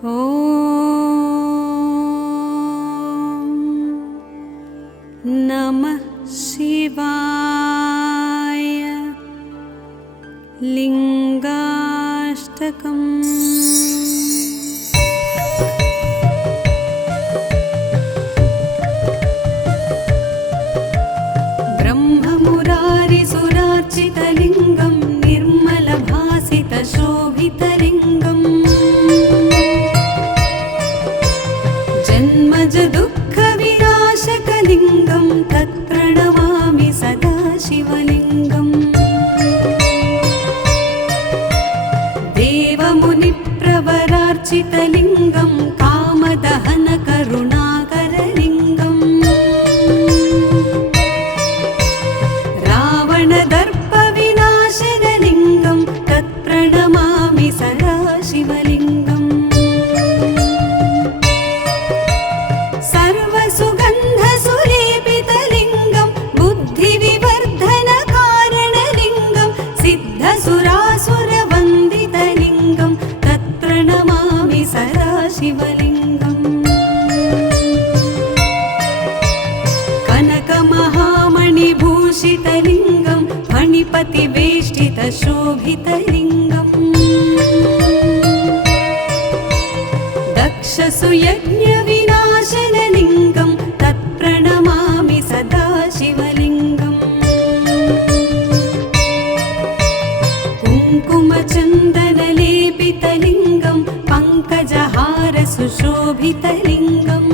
ॐ नमः शिवाय। लिंगाष्टकम्। ब्रह्ममुरारिसुरार्चितलिङ्गं निर्मलभासितशोभितलिङ्गम् जन्मज दुःखविनाशकलिङ्गं तत्प्रणमामि सदा शिवलिङ्गम्। देवमुनिप्रवरार्चितलिङ्गं कामदहनकरुणाकरलिङ्गम् रावणदर्पविनाशनलिङ्गं तत्प्रणमामि सदा शिवलिङ्गम्। सर्वसुगन्धसुलेपितलिङ्गं बुद्धिविवर्धनकारणलिङ्गं सिद्धसुरासुरवन्दितलिङ्गं तत्प्रणमामि सदा शिवलिङ्गम्। कनकमहामणिभूषितलिङ्गं फणिपतिवेष्टितशोभितलिङ्गम् दक्षसुयज्ञविनाशनलिङ्गं तत्प्रणमामि सदा शिवलिङ्गम्। कुङ्कुमचन्दनलेपितलिङ्गं पङ्कजहारसुशोभितलिङ्गम्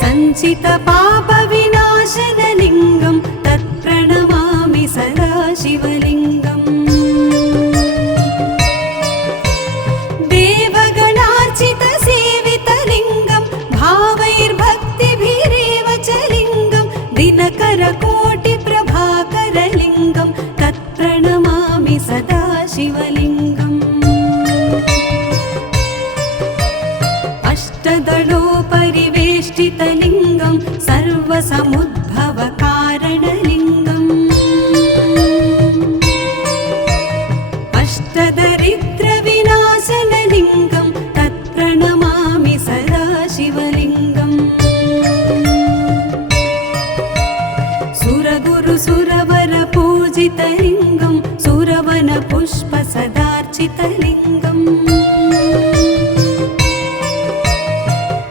सञ्चितपापविनाशनलिङ्गं तत्प्रणमामि सदा शिवलिङ्गम्। देवगणार्चितसेवितलिङ्गं भावैर्भक्तिभिरेव च लिङ्गं दिनकरकोटिप्रभाकरलिङ्गं तत्प्रणमामि सदा शिवलिङ्गम्। अष्टदलोपरिवेष्टितलिङ्गं सर्वसमुद्भवकारणलिङ्गम् अष्टदरिद्रविनाशनलिङ्गं तत्प्रणमामि सदा शिवलिङ्गम्। सुरगुरुसुरवरपूजितलिङ्गं सुरवनपुष्पसदार्चितलिङ्गम्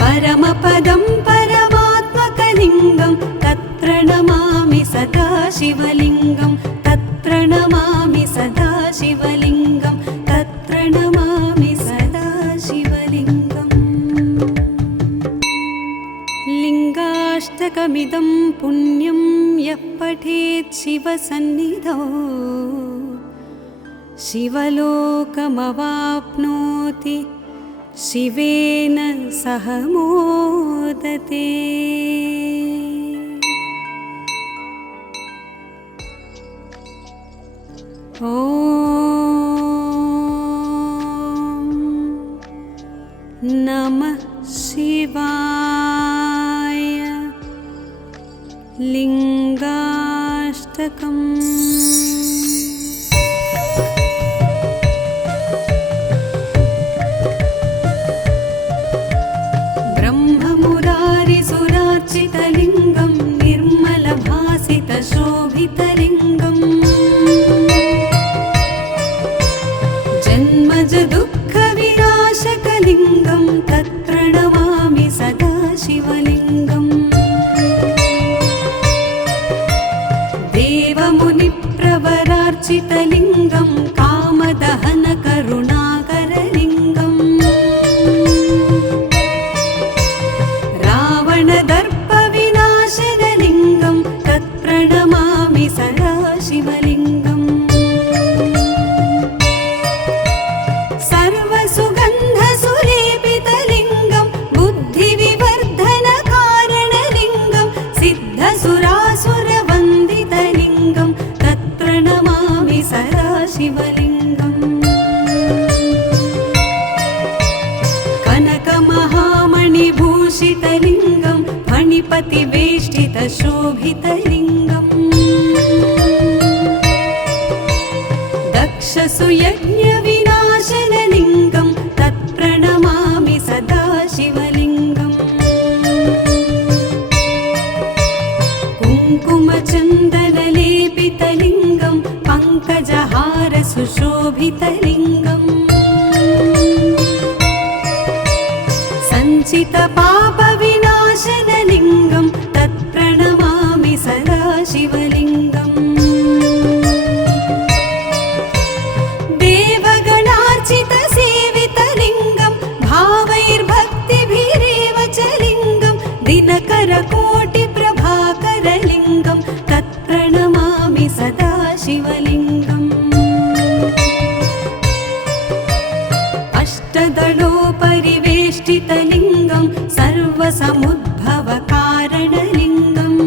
परमपदं परमात्मकलिङ्गं तत्प्रणमामि सदा शिवलिङ्गं तत्प्रणमामि सदा शिवलिङ्गं तत्प्रणमामि सदा शिवलिङ्गम्। लिङ्गाष्टकमिदं पुण्यं यः पठेत् शिवसन्निधौ शिवलोकमवाप्नोति शिवेन सह मोदते। ॐ नमः शिवाय। लिंगाष्टकम्। ब्रह्ममुरारिसुरार्चितलिङ्गं निर्मलभासितशोभितलिङ्गम् जन्मज दुःखविनाशकलिङ्गं तत्प्रणमामि सदा शिवलिङ्गम्। देवमुनिप्रवरार्चितलिङ्गं कामदहनकरुणाकरलिङ्गम् रावणदर्पविनाशनलिङ्गं तत्प्रणमामि सदा शिवलिङ्गम्। सर्वसुगन्धसुलेपितलिङ्गं बुद्धिविवर्धनकारणलिङ्गं सिद्धसुरासुरवन्दितलिङ्गं तत्प्रणमामि सदा शिवलिङ्गम्। कनकमहामणिभूषितलिङ्गं फणिपतिवेष्टितशोभितलिङ्गम् दक्षसुयज्ञविनाश शोभितलिङ्गम् सञ्चितपापविनाशनलिङ्गं तत्प्रणमामि सदा शिवलिङ्गम् देवगणार्चितसेवितलिङ्गं भावैर्भक्तिभिरेव च लिङ्गं दिनकरकोटिप्रभाकरलिङ्गं तत्प्रणमामि सदा शिवलिङ्गम् अष्टदलोपरिवेष्टितलिङ्गं सर्वसमुद्भवकारणलिङ्गम्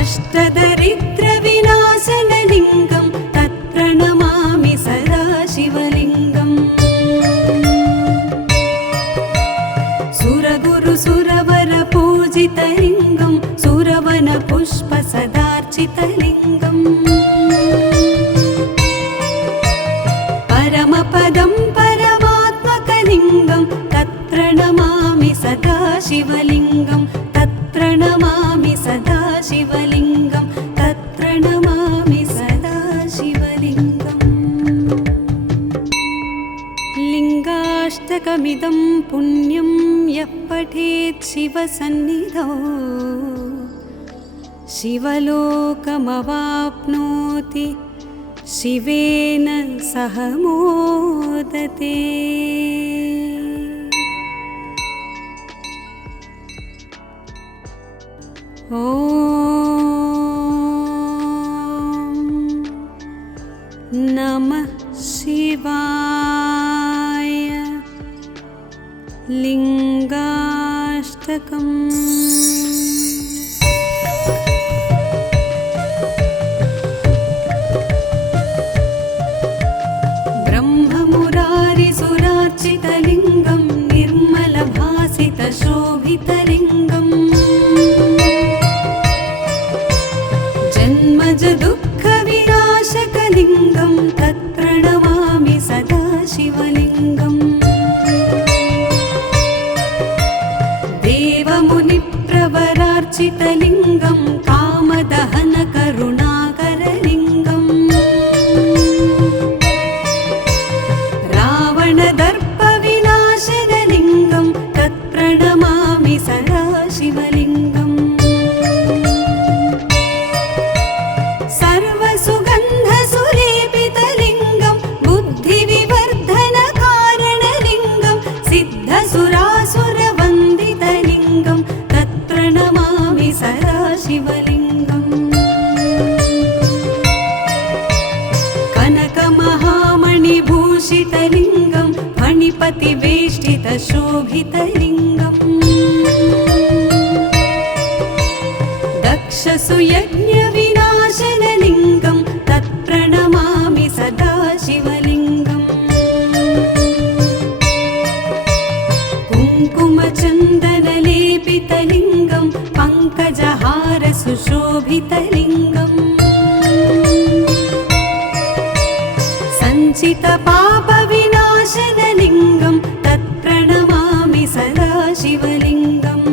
अष्टदरिद्रविनाशनलिङ्गं तत्प्रणमामि सदा शिवलिङ्गम् सुरगुरुसुरवरपूजितलिङ्गं सुरवनपुष्पसदार्चितलिङ्गम् परमपदं परमात्मकलिङ्गं तत्प्रणमामि सदा शिवलिङ्गं तत्प्रणमामि सदा शिवलिङ्गं तत्प्रणमामि सदा शिवलिङ्गम् लिङ्गाष्टकमिदं पुण्यं यः पठेत् शिवसन्निधौ शिवलोकमवाप्नोति शिवेन सह मोदते। ॐ नमः शिवाय। लिङ्गाष्टकम्। ब्रह्ममुरारिसुरार्चितलिङ्गं निर्मलभासितशोभितलिङ्गम् जन्मजदुःखविनाशकलिङ्गं तत्प्रणमामि सदा शिवलिङ्गम् देवमुनिप्रवरार्चितलिङ्गं कामदहनकरुणाकरलिङ्गम् रावणदर्पविनाशनलिङ्गं तत्प्रणमामि सदा शिवलिङ्गम् सर्वसुगन्धसुलेपितलिङ्गं बुद्धिविवर्धनकारणलिङ्गं सिद्धसुरासुरवन्दितलिङ्गं तत्प्रणमामि सदा शिवलिङ्गम् कनकमहामणिभूषितलिङ्गं फणिपतिवेष्टितशोभितलिङ्गम् दक्षसुयज्ञविनाशनलिङ्गं तत्प्रणमामि सदा शिवलिङ्गम् कुङ्कुमचन्दनलेपितलिङ्गं पङ्कजहारसुशोभितलिङ्गम् सञ्चितपापविनाशनलिङ्गं तत्प्रणमामि सदा शिवलिङ्गम्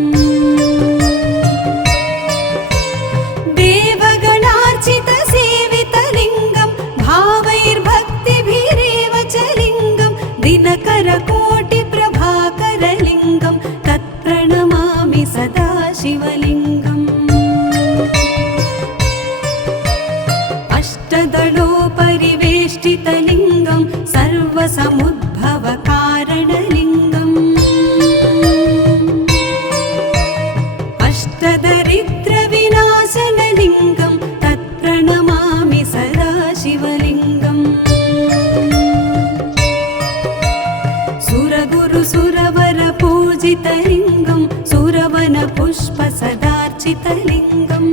देवगणार्चितसेवितलिङ्गं भावैर्भक्तिभिरेव च लिङ्गं दिनकरकोटिप्रभाकरलिङ्गं तत्प्रणमामि सदा शिवलिङ्गम् अष्टदलोपरिवेष्टितलिङ्गं सर्वसमुद्भवकारणलिङ्गम् अष्टदरिद्रविनाशनलिङ्गं तत्प्रणमामि सदा शिवलिङ्गम् सुरगुरुसुरवरपूजितलिङ्गं सुरवनपुष्पसदार्चितलिङ्गम्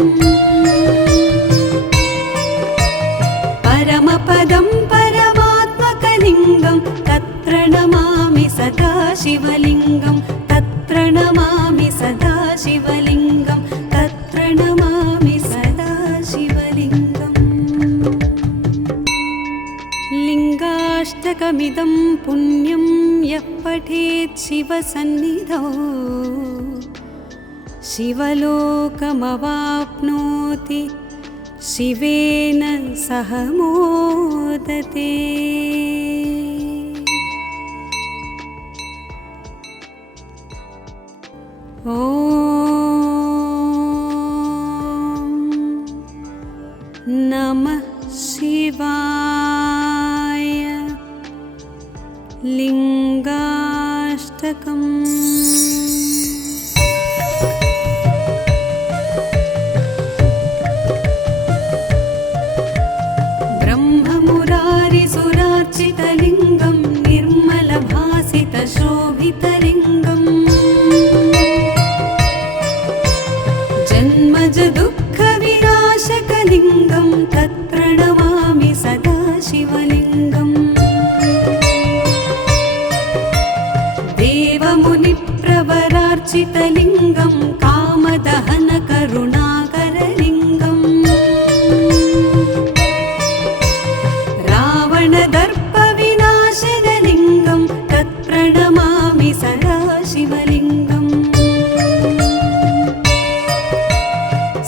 परमपदं परमात्मकलिङ्गं तत्प्रणमामि सदा शिवलिङ्गं तत्प्रणमामि सदा शिवलिङ्गं तत्प्रणमामि सदा शिवलिङ्गम् लिङ्गाष्टकमिदं पुण्यं यः पठेत् शिवसन्निधौ शिवलोकमवाप्नोति शिवेन सह मोदते। ॐ नमः शिवाय। लिङ्गाष्टकम्। ब्रह्ममुरारिसुरार्चितलिङ्गं निर्मलभासितशोभितलिङ्गम् जन्मज दुःखविनाशकलिङ्गं तत्प्रणमामि सदा शिवलिङ्गम्। देवमुनिप्रवरार्चितलिङ्गं कामदहनकरुणाकरलिङ्गम् रावणदर्पविनाशनलिङ्गं तत्प्रणमामि सदा शिवलिङ्गम्।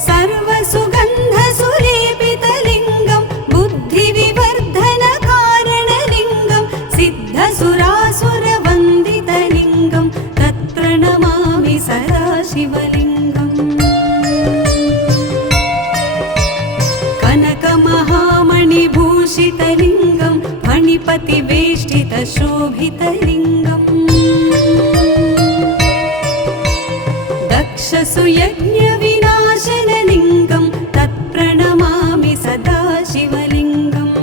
सर्वसुगन्धसुलेपितलिङ्गं बुद्धिविवर्धनकारणलिङ्गं सिद्धसुरासुरवन्दितलिङ्गं तत्प्रणमामि सदा शिवलिङ्गम्। कनकमहामणिभूषितलिङ्गं फणिपतिवेष्टितशोभितलिङ्गम् दक्षसुयज्ञविनाशनलिङ्गं तत्प्रणमामि सदा शिवलिङ्गम्।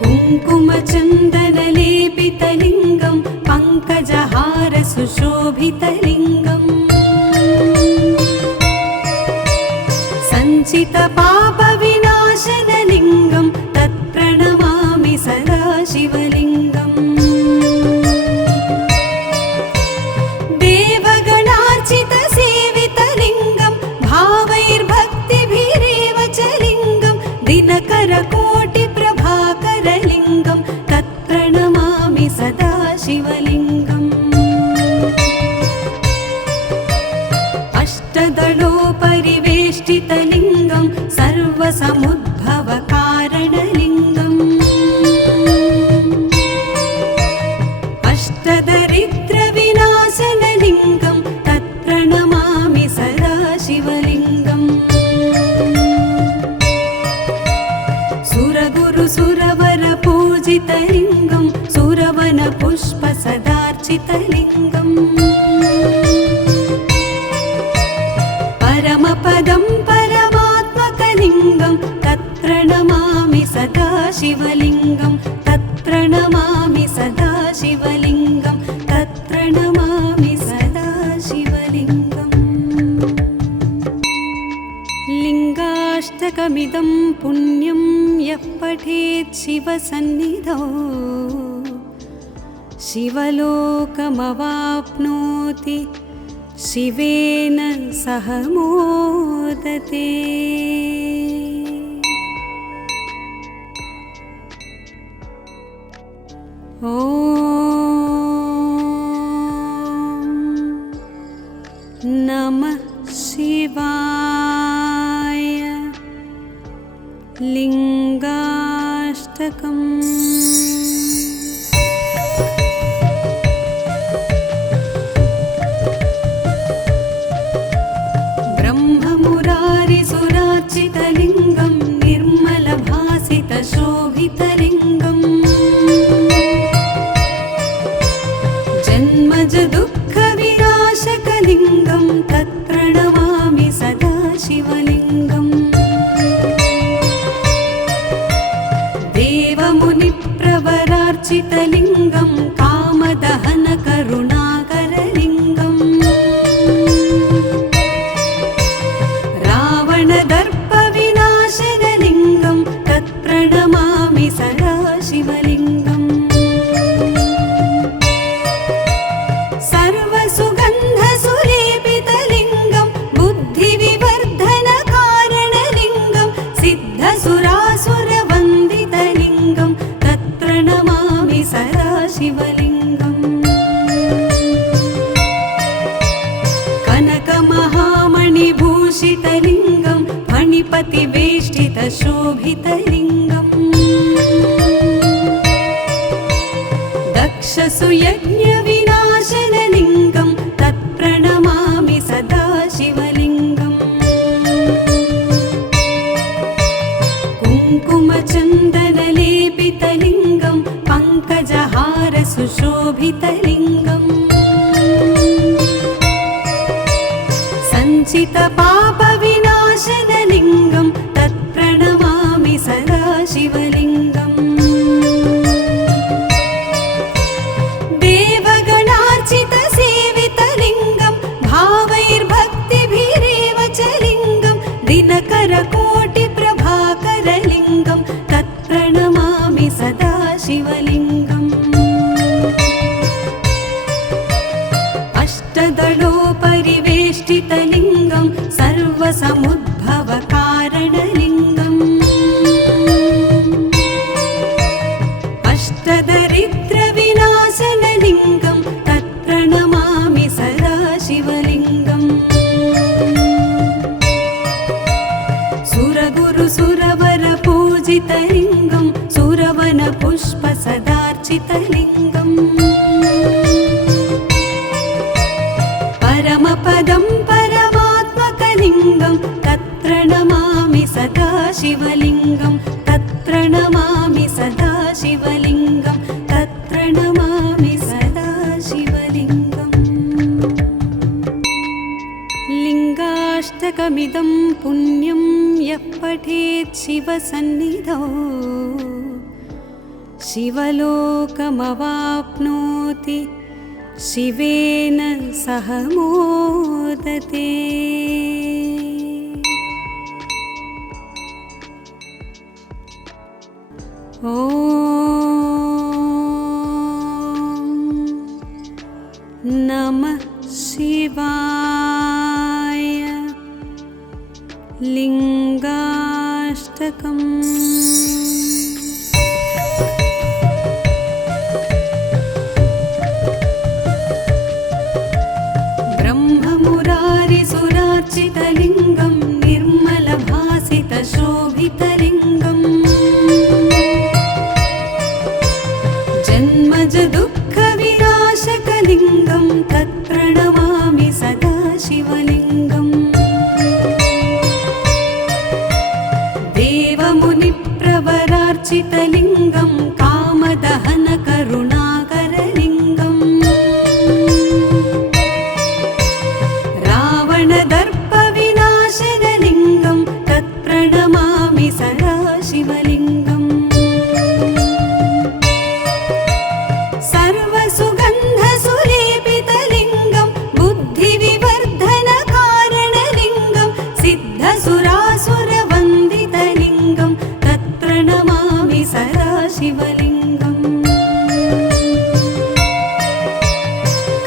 कुङ्कुमचन्दनलेपितलिङ्गं पङ्कजहारसुशोभितलिङ्गम् सञ्चितपापविनाशनलिङ्गं तत्प्रणमामि सदा शिवलिङ्गम्। देवगणार्चितसेवितलिङ्गं भावैर्भक्तिभिरेव च लिङ्गं दिनकरकोटिप्रभाकरलिङ्गं तत्प्रणमामि सदा शिवलिङ्गम्। अष्टदलोपरिवेष्टितलिङ्गं सर्वसमुद्भवकारणलिङ्गम् अष्टदरिद्रविनाशनलिङ्गं तत्प्रणमामि सदा शिवलिङ्गम्। सुरगुरुसुरवरपूजितलिङ्गं सुरवनपुष्पसदार्चितलिङ्गम् परमपदं परमात्मकलिङ्गं तत्प्रणमामि सदा शिवलिङ्गं तत्प्रणमामि सदा शिवलिङ्गं तत्प्रणमामि सदा शिवलिङ्गम्। लिङ्गाष्टकमिदं पुण्यं यः पठेत् शिवसन्निधौ शिवलोकमवाप्नोति शिवेन सह मोदते। ॐ नमः शिवाय। लिङ्गाष्टकम्। ब्रह्ममुरारिसुरार्चितलिङ्गं निर्मलभासितशोभितलिङ्गम् जन्मज दुःखविनाशकलिङ्गं तत्प्रणमामि सदा शिवलिङ्गम्। देवमुनिप्रवरार्चितलिङ्गं कामदहनकरुणाकरलिङ्गम् रावणदर्पविनाशनलिङ्गं तत्प्रणमामि सदा शिवलिङ्गम्। सर्वसुगन्धसुलेपितलिङ्गं बुद्धिविवर्धनकारणलिङ्गं सिद्धसुरासुरवन्दितलिङ्गं तत्प्रणमामि सदा शिवलिङ्गम्। कनकमहामणिभूषितलिङ्गं मणिपतिवेष्टितशोभितलिङ्गम् दक्षसुयज्ञविनाशनलिङ्गं तत्प्रणमामि सदा शिवलिङ्गम् कुङ्कुमचन्दनलेपितलिङ्गं पङ्कजहारसुशोभितलिङ्गम् सञ्चितपापविनाशनलिङ्गं तत्प्रणमामि सदा शिवलिङ्गम् देवगणार्चितसेवितलिङ्गं भावैर्भक्तिभिरेव च लिङ्गं दिनकरकोटिप्रभाकरलिङ्गं तत्प्रणमामि सदा शिवलिङ्गम् अष्टदलोपरिवेष्टितलिङ्गं सर्वसमुद्भवकारणलिङ्गम् अष्टदरिद्रविनाशनलिङ्गं तत्प्रणमामि सदा शिवलिङ्गम् सुरगुरुसुरवरपूजितलिङ्गं सुरवनपुष्पसदार्चितलिङ्गम् परमपदं परमात्मकलिङ्गं तत्प्रणमामि सदा शिवलिङ्गं तत्प्रणमामि सदा शिवलिङ्गं तत्प्रणमामि सदा शिवलिङ्गम् लिङ्गाष्टकमिदं पुण्यं यः पठेत् शिवसन्निधौ शिवलोकमवाप्नोति शिवेन सह मोदते। ॐ नमः शिवाय। लिङ्गाष्टकम्। ब्रह्ममुरारिसुरार्चितलिङ्गं निर्मलभासितशोभितलिङ्गम् जन्मजदुःखविनाशकलिङ्गं तत्प्रणमामि सदा शिवलिङ्गम् देवमुनिप्रवरार्चितलिङ्गं कामदहनकरुणाकरलिङ्गम् रावणदर्पविनाशनलिङ्गं तत्प्रणमामि सदा शिवलिङ्गम् सर्वसुगन्धसुलेपितलिङ्गं बुद्धिविवर्धनकारणलिङ्गं सिद्धसुरासुरवन्दितलिङ्गं तत्प्रणमामि सदा शिवलिङ्गम्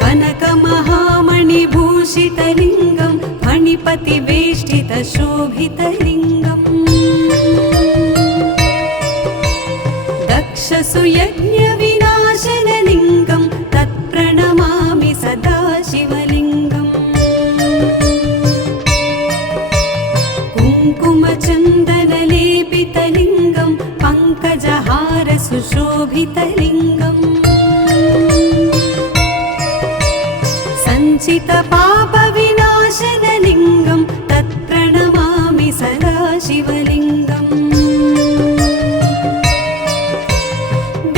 कनकमहामणिभूषितलिङ्गं मणिपतिवेष्टितशोभितलिङ्गम् दक्षसुयज्ञविनाशनलिङ्गं तत्प्रणमामि सदा शिवलिङ्गम् कुङ्कुमचन्दनलेपितलिङ्गं पङ्कजहारसुशोभितलिङ्गम् सञ्चितपापविनाशनलिङ्गं तत्प्रणमामि सदा शिवलिङ्गम्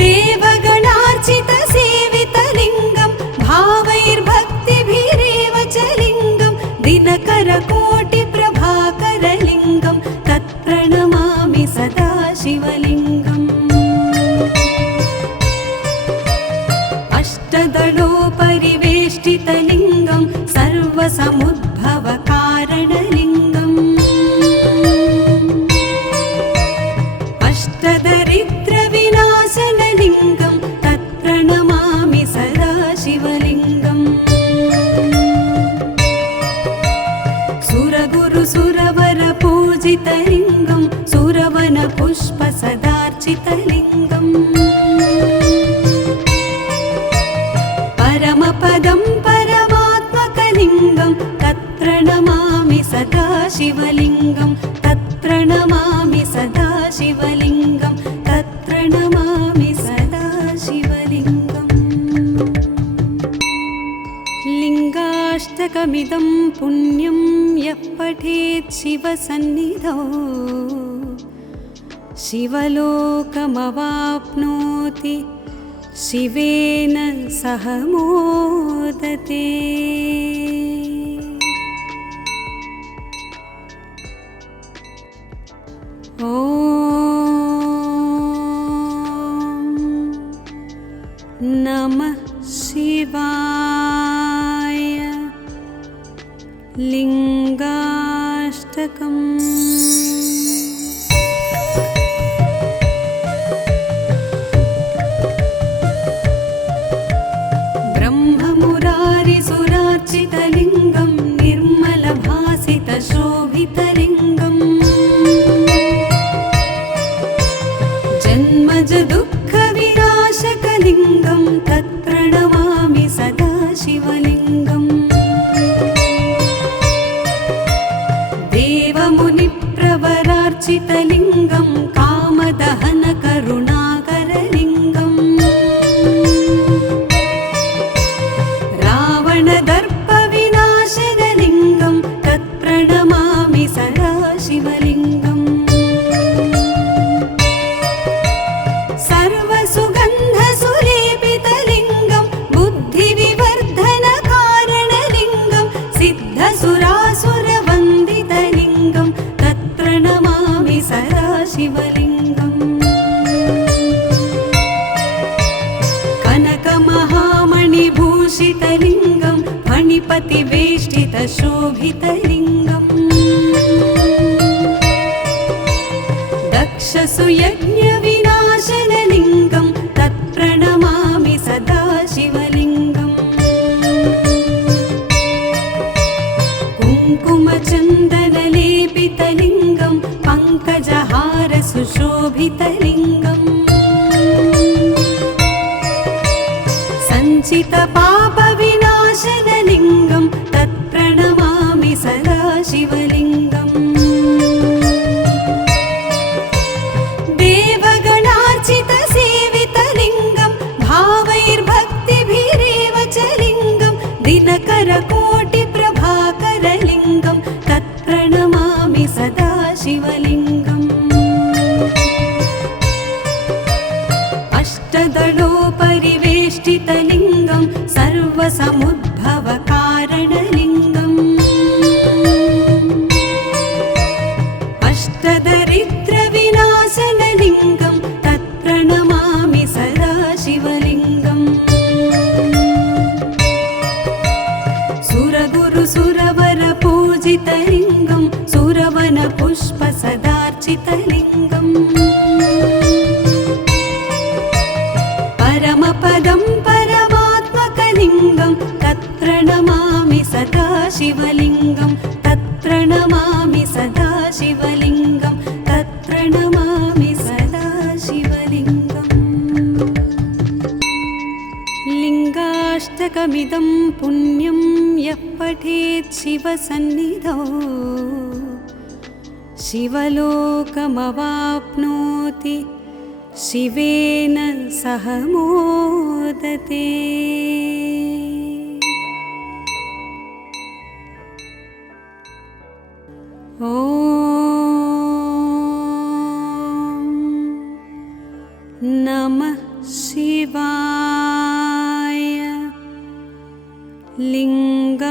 देवगणार्चितसेवितलिङ्गं भावैर्भक्तिभिरेव च लिङ्गं दिनकरकोटिप्रभाकरलिङ्गं तत्प्रणमामि सदा शिवलिङ्गम् अष्टदलोपरिवेष्टितलिङ्गं सर्वसमुद्भवकारणलिङ्गम् अष्टदरिद्रविनाशनलिङ्गं तत्प्रणमामि सदा शिवलिङ्गम् सुरगुरुसुरवरपूजितलिङ्गं सुरवनपुष्पसदार्चितलिङ्गम् परमपदं परमात्मकलिङ्गं तत्प्रणमामि सदा शिवलिङ्गं तत्प्रणमामि तत्प्रणमामि सदा शिवलिङ्गं तत्प्रणमामि सदा शिवलिङ्गम् लिङ्गाष्टकमिदं पुण्यं यः पठेत् शिवसन्निधौ शिवलोकमवाप्नोति शिवेन सह मोदते। ॐ नमः शिवाय। लिङ्गाष्टकम्। ब्रह्ममुरारिसुरार्चितलिङ्गं निर्मलभासितशोभितलिङ्गम् जन्मजदुःखविनाशकलिङ्गं तत्प्रणमामि सदा शिवलिङ्गम् देवमुनिप्रवरार्चितलिङ्गं कामदहनकरुणाकरलिङ्गम् रावणदर्पविनाशनलिङ्गं तत्प्रणमामि सदा शिवलिङ्गम् सर्वसुगन्धसुलेपितलिङ्गं बुद्धिविवर्धनकारणलिङ्गं सिद्धसुरासुरवन्दितलिङ्गं तत्प्रणमामि सदा शिवलिङ्गम् कनकमहामणिभूषितलिङ्गं फणिपतिवेष्टितशोभितलिङ्गम् दक्षसुयज्ञविनाशनलिङ्गं तत्प्रणमामि सदा शिवलिङ्गम् कुङ्कुमचन्दनलेपितलिङ्गं पङ्कजहारसुशोभितलिङ्गम् सञ्चितपापविनाशनलिङ्गं तत्प्रणमामि सदा शिवलिङ्गम् देवगणार्चितसेवितलिङ्गं भावैर्भक्तिभिरेव च लिङ्गं दिनकरकोटिप्रभाकरलिङ्गं तत्प्रणमामि सदा शिवलिङ्गम् अष्टदलोपरिवेष्टितलिङ्गं सर्वसमुद्भवकारणलिङ्गम् अष्टदरिद्रविनाशनलिङ्गं तत्प्रणमामि सदा शिवलिङ्गम् सुरगुरुसुरवरपूजितलिङ्गं सुरवनपुष्पसदार्चितलिङ्गम् परमपदं परमात्मकलिङ्गं तत्प्रणमामि सदा शिवलिङ्गं तत्प्रणमामि सदा शिवलिङ्गं तत्प्रणमामि सदा शिवलिङ्गम् लिङ्गाष्टकमिदं पुण्यं यः पठेत् शिवसन्निधौ शिवलोकमवाप्नोति शिवेन सह मोदते। ॐ नमः शिवाय। लिङ्गाष्टकम्।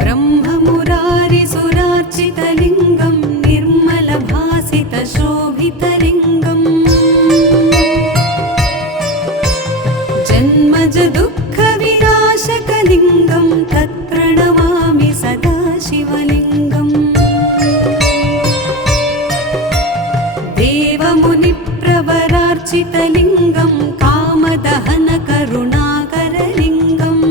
ब्रह्ममुरारिसुरार्चितलिङ्गं निर्मलभासितशोभितलिङ्गम् जन्मजदुःखविनाशकलिङ्गं तत्प्रणमामि सदा शिवलिङ्गम् देवमुनिप्रवरार्चितलिङ्गं कामदहनकरुणाकरलिङ्गम्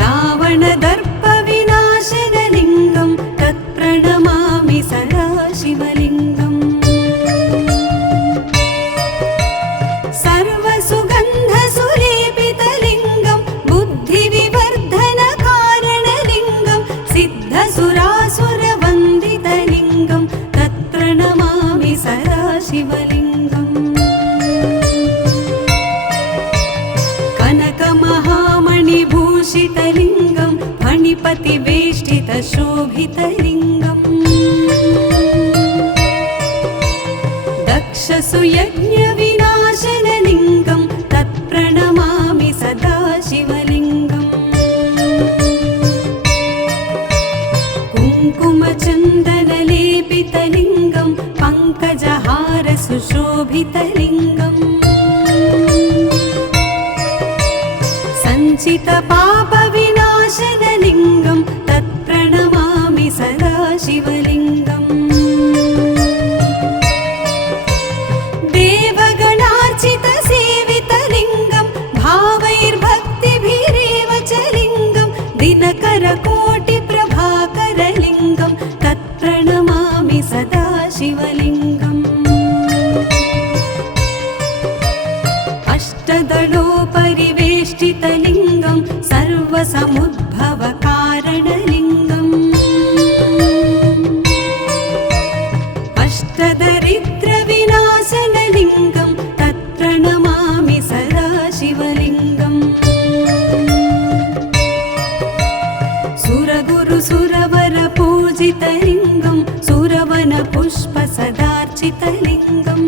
रावणदर्पविनाशनलिङ्गं तत्प्रणमामि सदा शिवलिङ्गम् शोभितलिङ्गम् दक्षसुयज्ञविनाशनलिङ्गं तत्प्रणमामि सदा शिवलिङ्गम् कुङ्कुमचन्दनलेपितलिङ्गं पङ्कजहारसुशोभितलिङ्गम् सञ्चितपापविनाशनलिङ्गं तत्प्रणमामि सदा शिवलिङ्गम् देवगणार्चितसेवितलिङ्गं भावैर्भक्तिभिरेव च लिङ्गं दिनकरकोटिप्रभाकरलिङ्गं तत्प्रणमामि सदा शिवलिङ्गम् अष्टदलोपरिवेष्टितलिङ्गं सर्वसमुद्भवकारणलिङ्गम् अष्टदरिद्रविनाशनलिङ्गं तत्प्रणमामि सदा शिवलिङ्गम् सुरगुरुसुरवरपूजितलिङ्गं सुरवनपुष्पसदार्चितलिङ्गम्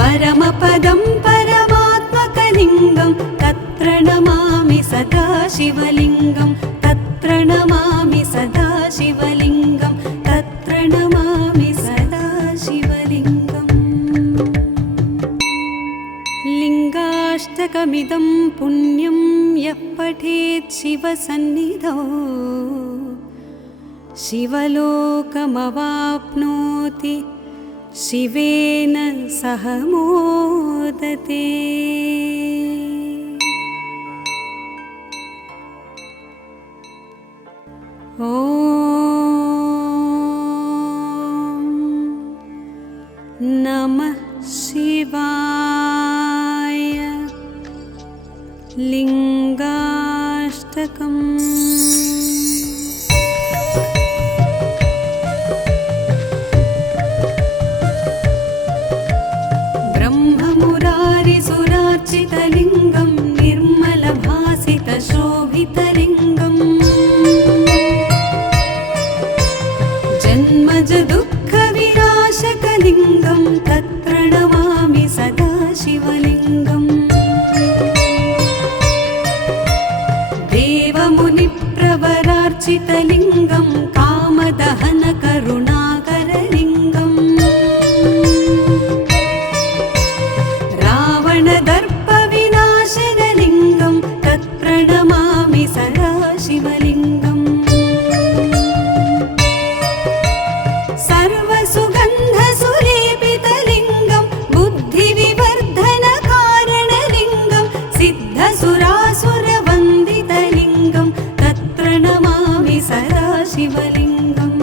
परमपदं परमात्मकलिङ्गं तत्प्रणमामि सदा शिवलिङ्गं तत्प्रणमामि सदा शिवलिङ्गं तत्प्रणमामि सदा शिवलिङ्गम् लिङ्गाष्टकमिदं पुण्यं यः पठेत् शिवसन्निधौ शिवलोकमवाप्नोति शिवेन सह मोदते। ॐ नमः शिवाय। लिङ्गाष्टकम्। ब्रह्ममुरारिसुरार्चितलिङ्गं निर्मलभासितशोभितलिङ्गम् जन्मजदुःखविनाशकलिङ्गं तत्प्रणमामि सदा शिवलिङ्गम् देवमुनिप्रवरार्चितलिङ्गं कामदहनकरुणाकरलिङ्गम् रावणदर्पविनाशनलिङ्गं तत्प्रणमामि सदा शिवलिङ्गम् सर्वसुगन्धसुलेपितलिङ्गं बुद्धिविवर्धनकारणलिङ्गं सिद्धसुरासुरवन्दितलिङ्गं तत्प्रणमामि सदा शिवलिङ्गम्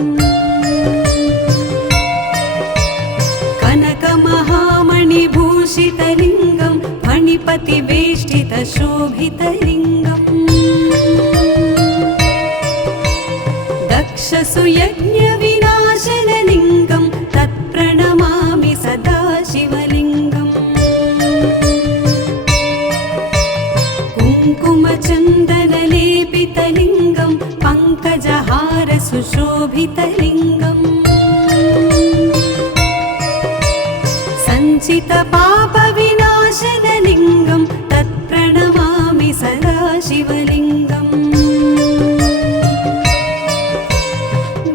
कनकमहामणिभूषितलिङ्गं फणिपतिवेष्टितशोभितलिङ्गम् दक्षसुयज्ञविनाशनलिङ्गं तत्प्रणमामि सदा शिवलिङ्गम् कुङ्कुमचन्दनलेपितलिङ्गं पङ्कजहारसुशोभितलिङ्गम् सञ्चितपापविनाशनलिङ्गं तत्प्रणमामि सदा शिवलिङ्गम्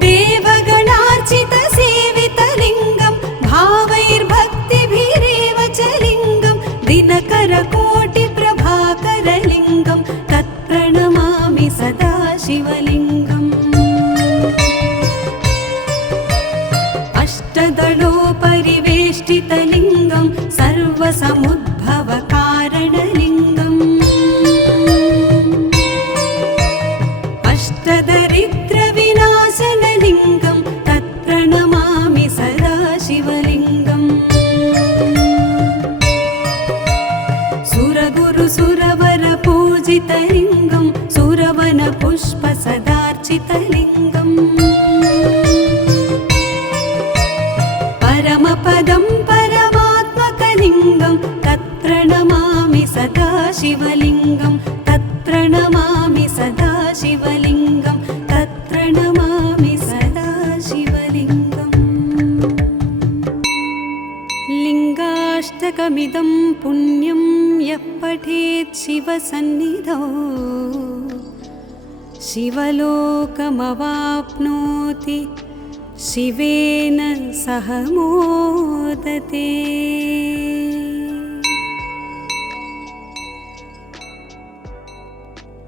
देवगणार्चितसेवितलिङ्गं भावैर्भक्तिभिरेव च लिङ्गं दिनकरकोटिप्रभाकरलिङ्गं तत्प्रणमामि सदा शिवलिङ्गम् अष्टदलोपरिवेष्टितलिङ्गं सर्वसमुद्भवकारणलिङ्गम् अष्टदरिद्रविनाशनलिङ्गं तत्प्रणमामि सदा शिवलिङ्गम् सुरगुरुसुरवरपूजितलिङ्गं सुरवनपुष्पसदार्चितलिङ्गम् परमपदं परमात्मकलिङ्गं तत्प्रणमामि सदा शिवलिङ्गं तत्प्रणमामि सदा अष्टकमिदं पुण्यं यः पठेत् शिवसन्निधौ शिवलोकमवाप्नोति शिवेन सह मोदते।